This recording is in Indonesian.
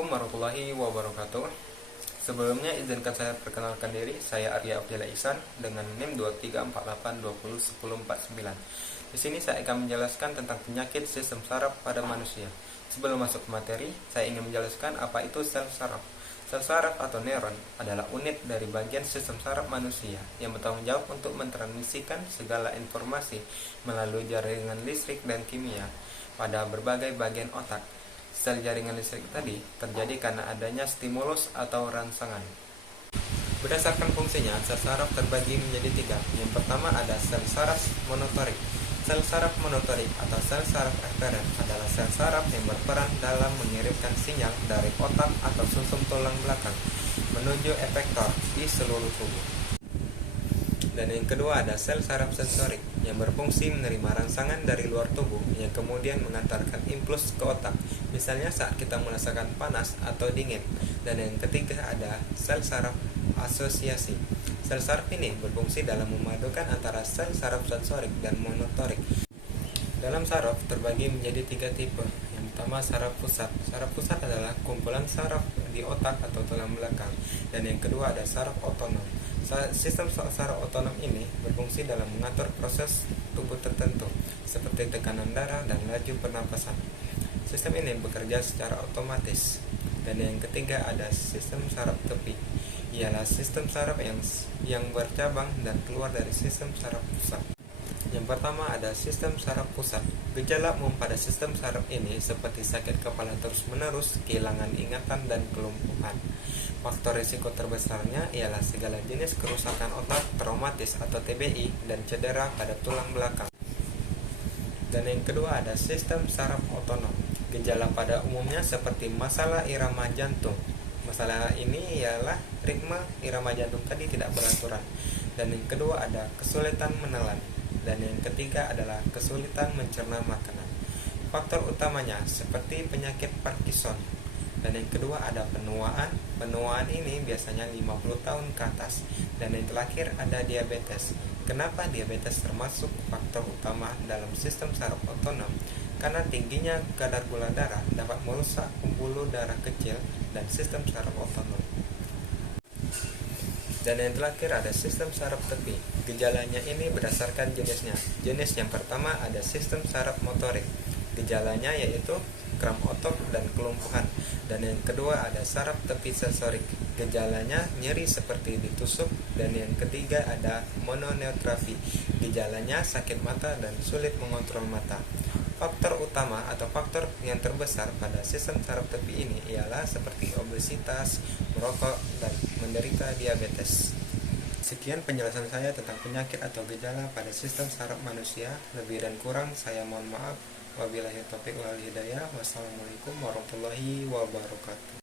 Assalamualaikum warahmatullahi wabarakatuh. Sebelumnya izinkan saya perkenalkan diri. Saya Arya Abdillah Ihsan dengan NIM 2348201049. Di sini saya akan menjelaskan tentang penyakit sistem saraf pada manusia. Sebelum masuk ke materi, saya ingin menjelaskan apa itu sel saraf. Sel saraf atau neuron adalah unit dari bagian sistem saraf manusia yang bertanggung jawab untuk mentransmisikan segala informasi melalui jaringan listrik dan kimia pada berbagai bagian otak. Sel jaringan listrik tadi terjadi karena adanya stimulus atau rangsangan. Berdasarkan fungsinya, sel saraf terbagi menjadi tiga. Yang pertama ada sel saraf monotorik. Sel saraf monotorik atau sel saraf eferen adalah sel saraf yang berperan dalam mengirimkan sinyal dari otak atau sumsum tulang belakang menuju efektor di seluruh tubuh. Dan yang kedua ada sel saraf sensorik yang berfungsi menerima rangsangan dari luar tubuh yang kemudian mengantarkan impuls ke otak, misalnya saat kita merasakan panas atau dingin. Dan yang ketiga ada sel saraf asosiasi. Sel saraf ini berfungsi dalam memadukan antara sel saraf sensorik dan motorik. Dalam saraf terbagi menjadi tiga tipe. Yang pertama saraf pusat. Saraf pusat adalah kumpulan saraf di otak atau tulang belakang. Dan yang kedua ada saraf otonom. Sistem saraf otonom ini berfungsi dalam mengatur proses tubuh tertentu seperti tekanan darah dan laju pernapasan. Sistem ini bekerja secara otomatis. Dan yang ketiga ada sistem saraf tepi. Ialah sistem saraf yang bercabang dan keluar dari sistem saraf pusat. Yang pertama ada sistem saraf pusat. Gejala umum pada sistem saraf ini seperti sakit kepala terus-menerus, kehilangan ingatan, dan kelumpuhan. Faktor risiko terbesarnya ialah segala jenis kerusakan otak, traumatis atau TBI, dan cedera pada tulang belakang. Dan yang kedua ada sistem saraf otonom. Gejala pada umumnya seperti masalah irama jantung. Masalah ini ialah ritme irama jantung tadi tidak beraturan. Dan yang kedua ada kesulitan menelan. Dan yang ketiga adalah kesulitan mencerna makanan. Faktor utamanya seperti penyakit Parkinson. Dan yang kedua ada penuaan. Penuaan ini biasanya 50 tahun ke atas. Dan yang terakhir ada diabetes. Kenapa diabetes termasuk faktor utama dalam sistem saraf otonom? Karena tingginya kadar gula darah dapat merusak pembuluh darah kecil dan sistem saraf otonom. Dan yang terakhir ada sistem saraf tepi. Gejalanya ini berdasarkan jenisnya. Jenis yang pertama ada sistem saraf motorik. Gejalanya yaitu kram otot dan kelumpuhan. Dan yang kedua ada saraf tepi sensorik. Gejalanya nyeri seperti ditusuk. Dan yang ketiga ada mononeutropi. Gejalanya sakit mata dan sulit mengontrol mata. Faktor utama atau faktor yang terbesar pada sistem saraf tepi ini ialah seperti obesitas, merokok, dan menderita diabetes. Sekian penjelasan saya tentang penyakit atau gejala pada sistem saraf manusia. Lebih dan kurang saya mohon maaf. Wabillahi taufiq wal hidayah. Wassalamualaikum warahmatullahi wabarakatuh.